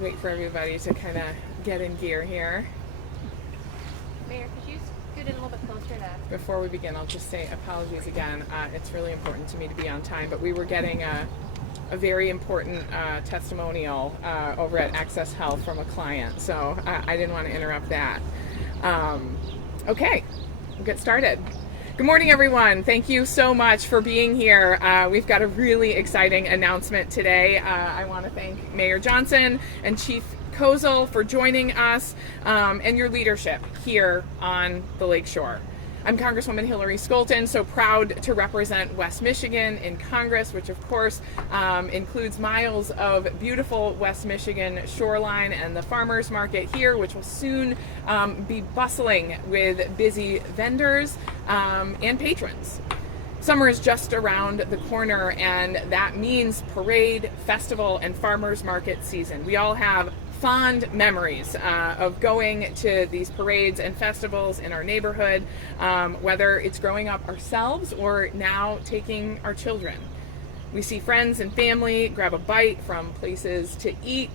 wait for everybody to kind of get in gear here. Mayor, could you scoot in a little bit closer to... Before we begin, I'll just say apologies again. It's really important to me to be on time, but we were getting a very important testimonial over at Access Health from a client, so I didn't want to interrupt that. Okay, we'll get started. Good morning, everyone. Thank you so much for being here. We've got a really exciting announcement today. I want to thank Mayor Johnson and Chief Kozel for joining us and your leadership here on the Lakeshore. I'm Congresswoman Hillary Skolton, so proud to represent West Michigan in Congress, which of course includes miles of beautiful West Michigan shoreline and the farmers market here, which will soon be bustling with busy vendors and patrons. Summer is just around the corner, and that means parade, festival, and farmers market season. We all have fond memories of going to these parades and festivals in our neighborhood, whether it's growing up ourselves or now taking our children. We see friends and family grab a bite from places to eat,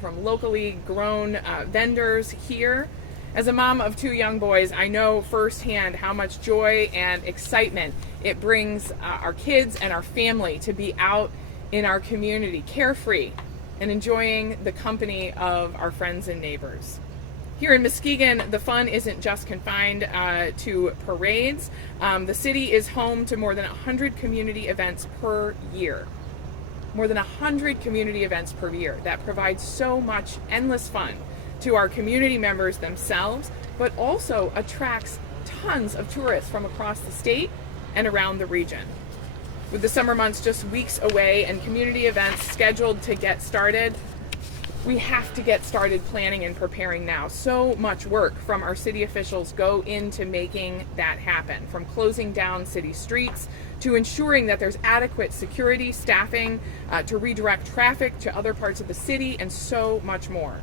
from locally grown vendors here. As a mom of two young boys, I know firsthand how much joy and excitement it brings our kids and our family to be out in our community, carefree, and enjoying the company of our friends and neighbors. Here in Muskegon, the fun isn't just confined to parades. The city is home to more than 100 community events per year. More than 100 community events per year that provide so much endless fun to our community members themselves, but also attracts tons of tourists from across the state and around the region. With the summer months just weeks away and community events scheduled to get started, we have to get started planning and preparing now. So much work from our city officials go into making that happen, from closing down city streets to ensuring that there's adequate security staffing to redirect traffic to other parts of the city, and so much more.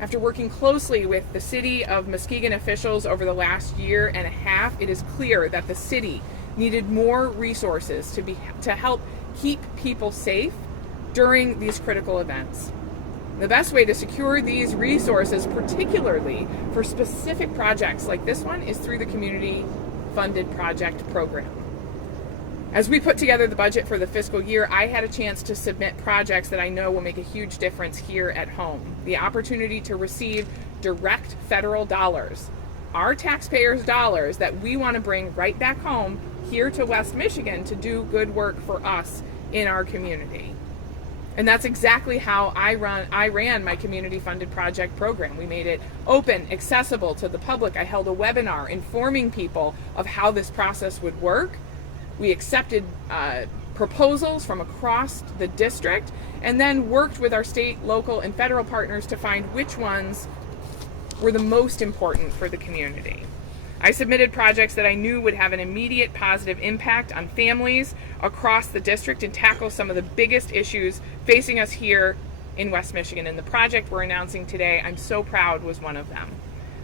After working closely with the City of Muskegon officials over the last year and a half, it is clear that the city needed more resources to help keep people safe during these critical events. The best way to secure these resources, particularly for specific projects like this one, is through the Community Funded Project Program. As we put together the budget for the fiscal year, I had a chance to submit projects that I know will make a huge difference here at home. The opportunity to receive direct federal dollars, our taxpayers' dollars that we want to bring right back home here to West Michigan to do good work for us in our community. And that's exactly how I ran my community funded project program. We made it open, accessible to the public. I held a webinar informing people of how this process would work. We accepted proposals from across the district and then worked with our state, local, and federal partners to find which ones were the most important for the community. I submitted projects that I knew would have an immediate positive impact on families across the district and tackle some of the biggest issues facing us here in West Michigan. And the project we're announcing today, I'm so proud, was one of them.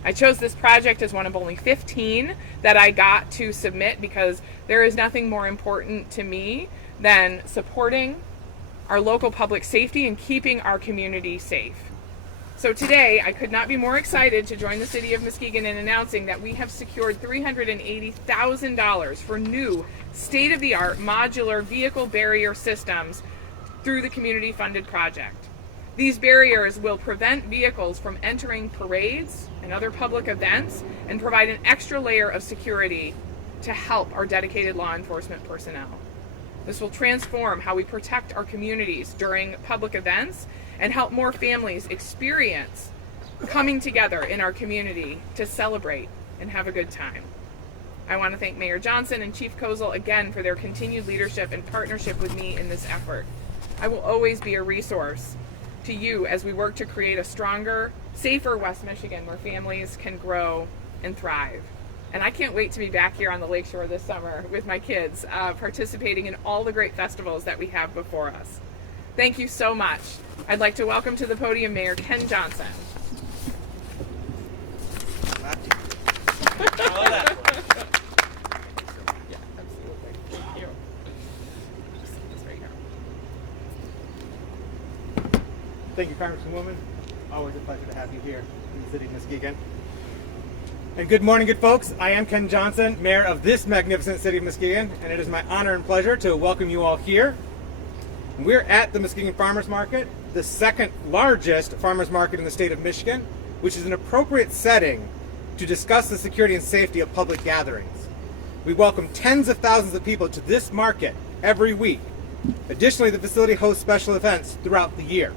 I chose this project as one of only 15 that I got to submit because there is nothing more important to me than supporting our local public safety and keeping our community safe. So today, I could not be more excited to join the City of Muskegon in announcing that we have secured $380,000 for new state-of-the-art modular vehicle barrier systems through the Community Funded Project. These barriers will prevent vehicles from entering parades and other public events and provide an extra layer of security to help our dedicated law enforcement personnel. This will transform how we protect our communities during public events and help more families experience coming together in our community to celebrate and have a good time. I want to thank Mayor Johnson and Chief Kozel again for their continued leadership and partnership with me in this effort. I will always be a resource to you as we work to create a stronger, safer West Michigan where families can grow and thrive. And I can't wait to be back here on the Lakeshore this summer with my kids, participating in all the great festivals that we have before us. Thank you so much. I'd like to welcome to the podium Mayor Ken Johnson. Yeah, absolutely. Thank you. Just this right here. Thank you, Congresswoman. Always a pleasure to have you here in the city of Muskegon. And good morning, good folks. I am Ken Johnson, mayor of this magnificent city of Muskegon, and it is my honor and pleasure to welcome you all here. We're at the Muskegon Farmers Market, the second largest farmers market in the state of Michigan, which is an appropriate setting to discuss the security and safety of public gatherings. We welcome tens of thousands of people to this market every week. Additionally, the facility hosts special events throughout the year.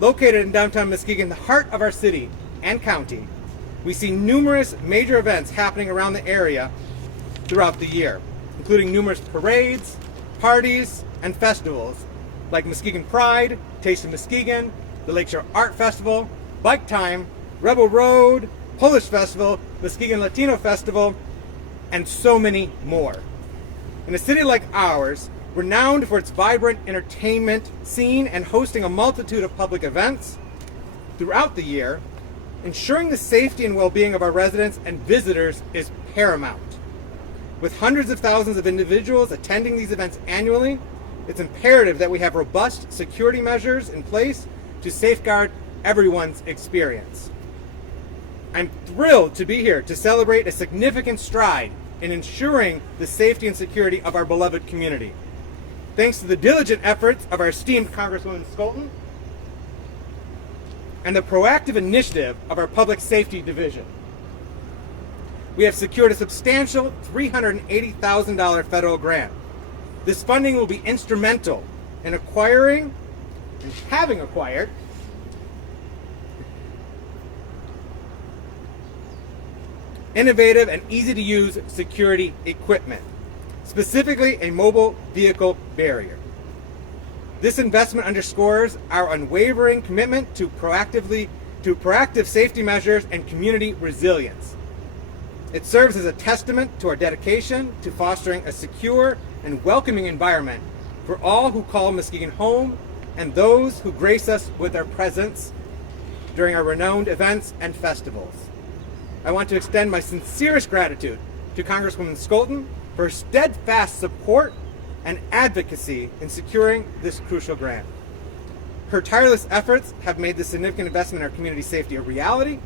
Located in downtown Muskegon, the heart of our city and county, we see numerous major events happening around the area throughout the year, including numerous parades, parties, and festivals like Muskegon Pride, Taste of Muskegon, the Lakeshore Art Festival, Bike Time, Rebel Road, Polish Festival, Muskegon Latino Festival, and so many more. In a city like ours, renowned for its vibrant entertainment scene and hosting a multitude of public events throughout the year, ensuring the safety and well-being of our residents and visitors is paramount. With hundreds of thousands of individuals attending these events annually, it's imperative that we have robust security measures in place to safeguard everyone's experience. I'm thrilled to be here to celebrate a significant stride in ensuring the safety and security of our beloved community. Thanks to the diligent efforts of our esteemed Congresswoman Skolton and the proactive initiative of our Public Safety Division, we have secured a substantial $380,000 federal grant. This funding will be instrumental in acquiring and having acquired innovative and easy-to-use security equipment, specifically a mobile vehicle barrier. This investment underscores our unwavering commitment to proactive safety measures and community resilience. It serves as a testament to our dedication to fostering a secure and welcoming environment for all who call Muskegon home and those who grace us with their presence during our renowned events and festivals. I want to extend my sincerest gratitude to Congresswoman Skolton for her steadfast support and advocacy in securing this crucial grant. Her tireless efforts have made this significant investment in our community safety a reality,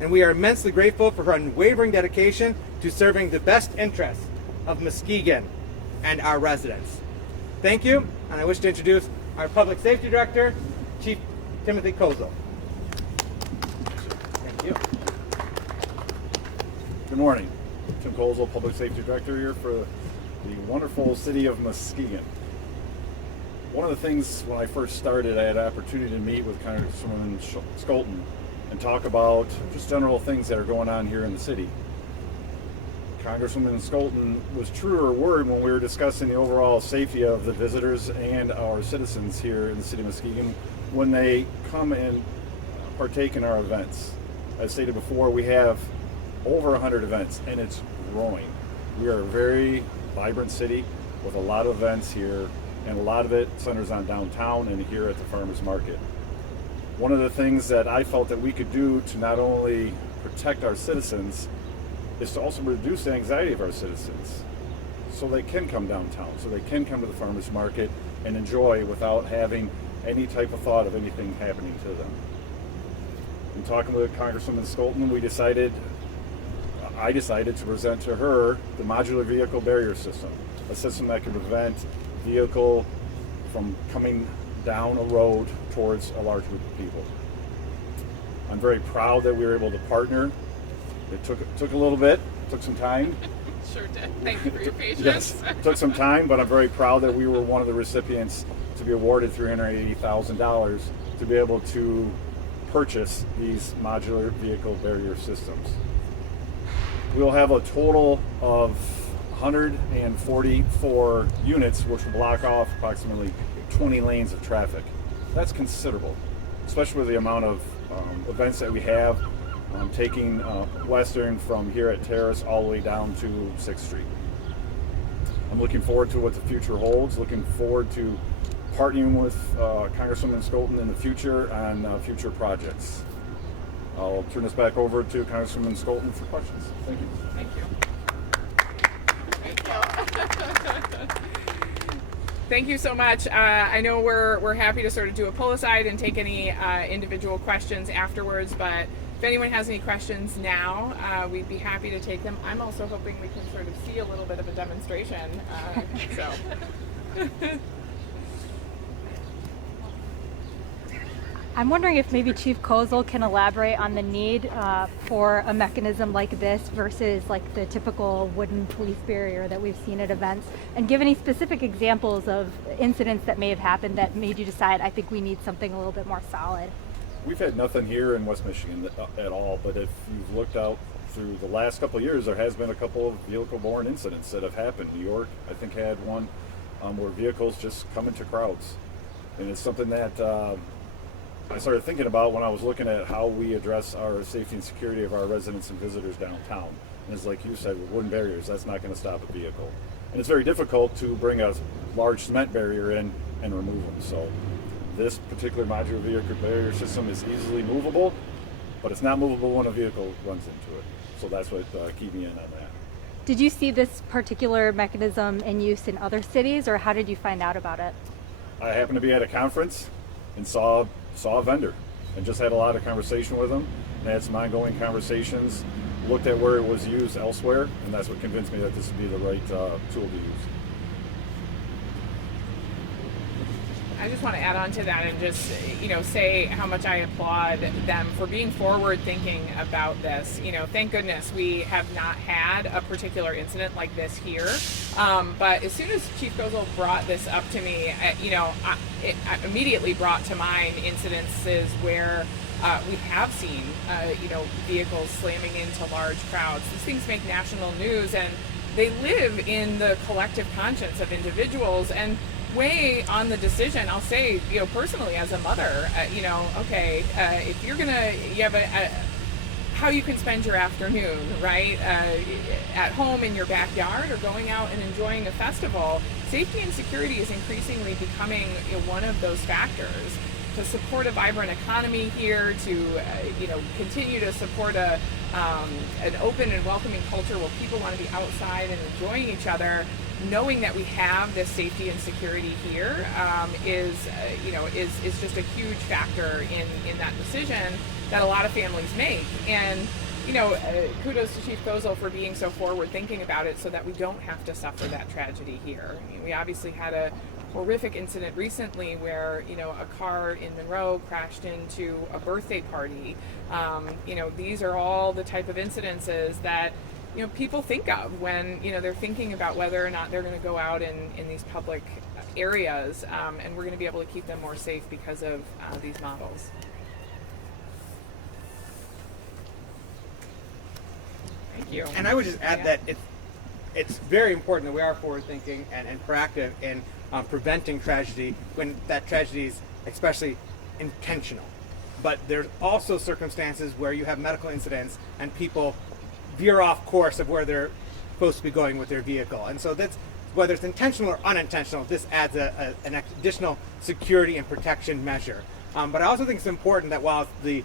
and we are immensely grateful for her unwavering dedication to serving the best interests of Muskegon and our residents. Thank you, and I wish to introduce our Public Safety Director, Chief Timothy Kozel. Thank you. Good morning. Tim Kozel, Public Safety Director here for the wonderful city of Muskegon. One of the things when I first started, I had an opportunity to meet with Congresswoman Skolton and talk about just general things that are going on here in the city. Congresswoman Skolton was true to her word when we were discussing the overall safety of the visitors and our citizens here in the city of Muskegon when they come and partake in our events. As stated before, we have over 100 events, and it's growing. We are a very vibrant city with a lot of events here, and a lot of it centers on downtown and here at the farmers market. One of the things that I felt that we could do to not only protect our citizens is to also reduce the anxiety of our citizens so they can come downtown, so they can come to the farmers market and enjoy without having any type of thought of anything happening to them. In talking with Congresswoman Skolton, I decided to present to her the modular vehicle barrier system, a system that can prevent vehicle from coming down a road towards a large group of people. I'm very proud that we were able to partner. It took a little bit, took some time. Sure did. Thank you for your patience. Yes, it took some time, but I'm very proud that we were one of the recipients to be awarded $380,000 to be able to purchase these modular vehicle barrier systems. We'll have a total of 144 units, which will block off approximately 20 lanes of traffic. That's considerable, especially with the amount of events that we have, taking Western from here at Terrace all the way down to 6th Street. I'm looking forward to what the future holds, looking forward to partnering with Congresswoman Skolton in the future on future projects. I'll turn this back over to Congresswoman Skolton for questions. Thank you. Thank you. Thank you. Thank you so much. I know we're happy to sort of do a pull aside and take any individual questions afterwards, but if anyone has any questions now, we'd be happy to take them. I'm also hoping we can sort of see a little bit of a demonstration. So. I'm wondering if maybe Chief Kozel can elaborate on the need for a mechanism like this versus like the typical wooden police barrier that we've seen at events, and give any specific examples of incidents that may have happened that made you decide, I think we need something a little bit more solid. We've had nothing here in West Michigan at all, but if you've looked out through the last couple of years, there has been a couple of vehicle-borne incidents that have happened. New York, I think, had one where vehicles just come into crowds. And it's something that I started thinking about when I was looking at how we address our safety and security of our residents and visitors downtown. And it's like you said, with wooden barriers, that's not going to stop a vehicle. And it's very difficult to bring a large cement barrier in and remove them. So this particular modular vehicle barrier system is easily movable, but it's not movable when a vehicle runs into it. So that's what keyed me in on that. Did you see this particular mechanism in use in other cities, or how did you find out about it? I happened to be at a conference and saw a vendor and just had a lot of conversation with him, and had some ongoing conversations, looked at where it was used elsewhere, and that's what convinced me that this would be the right tool to use. I just want to add on to that and just, say how much I applaud them for being forward thinking about this. Thank goodness we have not had a particular incident like this here. But as soon as Chief Kozel brought this up to me, it immediately brought to mind incidences where we have seen, vehicles slamming into large crowds. These things make national news, and they live in the collective conscience of individuals and weigh on the decision. I'll say, personally as a mother, if you're you have how you can spend your afternoon, right? At home in your backyard or going out and enjoying a festival, safety and security is increasingly becoming one of those factors to support a vibrant economy here, to continue to support an open and welcoming culture where people want to be outside and enjoying each other. Knowing that we have this safety and security here is just a huge factor in that decision that a lot of families make. And kudos to Chief Kozel for being so forward thinking about it so that we don't have to suffer that tragedy here. We obviously had a horrific incident recently where a car in Monroe crashed into a birthday party. These are all the type of incidences that people think of when they're thinking about whether or not they're going to go out in these public areas, and we're going to be able to keep them more safe because of these models. Thank you. And I would just add that it's very important that we are forward thinking and proactive in preventing tragedy when that tragedy is especially intentional. But there's also circumstances where you have medical incidents and people veer off course of where they're supposed to be going with their vehicle. And so that's, whether it's intentional or unintentional, this adds an additional security and protection measure. But I also think it's important that while the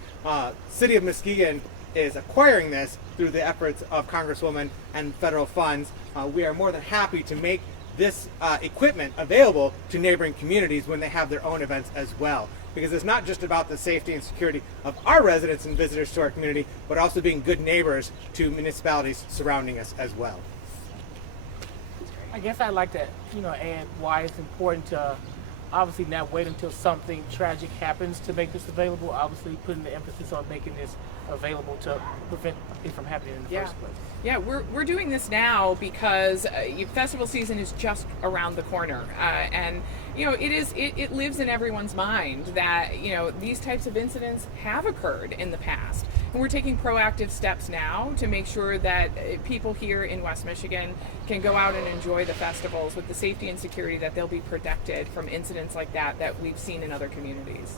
city of Muskegon is acquiring this through the efforts of Congresswoman and federal funds, we are more than happy to make this equipment available to neighboring communities when they have their own events as well. Because it's not just about the safety and security of our residents and visitors to our community, but also being good neighbors to municipalities surrounding us as well. I guess I'd like to, add why it's important to obviously not wait until something tragic happens to make this available. Obviously putting the emphasis on making this available to prevent it from happening in the first place. Yeah, we're doing this now because festival season is just around the corner, and it lives in everyone's mind that these types of incidents have occurred in the past, and we're taking proactive steps now to make sure that people here in West Michigan can go out and enjoy the festivals with the safety and security that they'll be protected from incidents like that we've seen in other communities.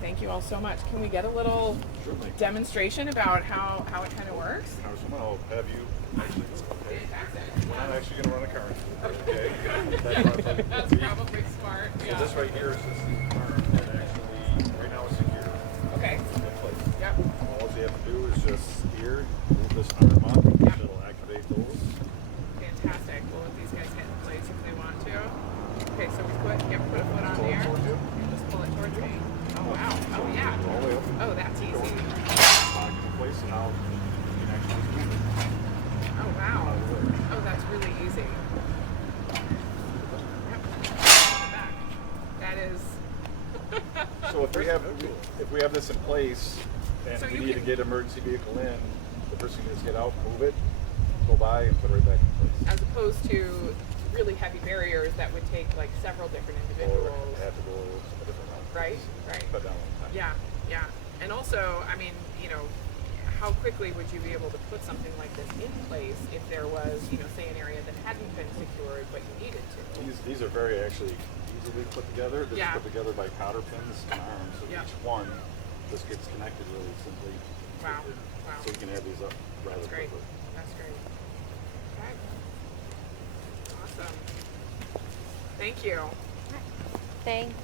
Thank you all so much. Can we get a little demonstration about how it kind of works? Congresswoman, I'll have you. Okay. Fantastic. We're not actually going to run a car. Okay. That's probably smart. So Yeah. this right here is this arm that actually right now is secure. Okay. In place. Yep. All you have to do is just here, move this arm up. Yep. It'll activate those. So if we have this in place and So we you need to can- get an emergency vehicle in, the person can just get out, move it, go by, and put it right back in place. As opposed to really heavy barriers that would take like several different Or individuals. have to go a different route. Right, right. Cut down on time. Yeah, yeah. And also, I mean, you know, how quickly would you be able to put something like this in place if there was, you know, say an area that hadn't been secured but you needed to? These are very actually easily put together. They're Yeah. put together by cotter pins and arms. So Yeah. each one just gets connected really simply. Wow, wow. So you can have these up rather That's great. quickly. That's great. Okay. Awesome. Thank you. Thanks.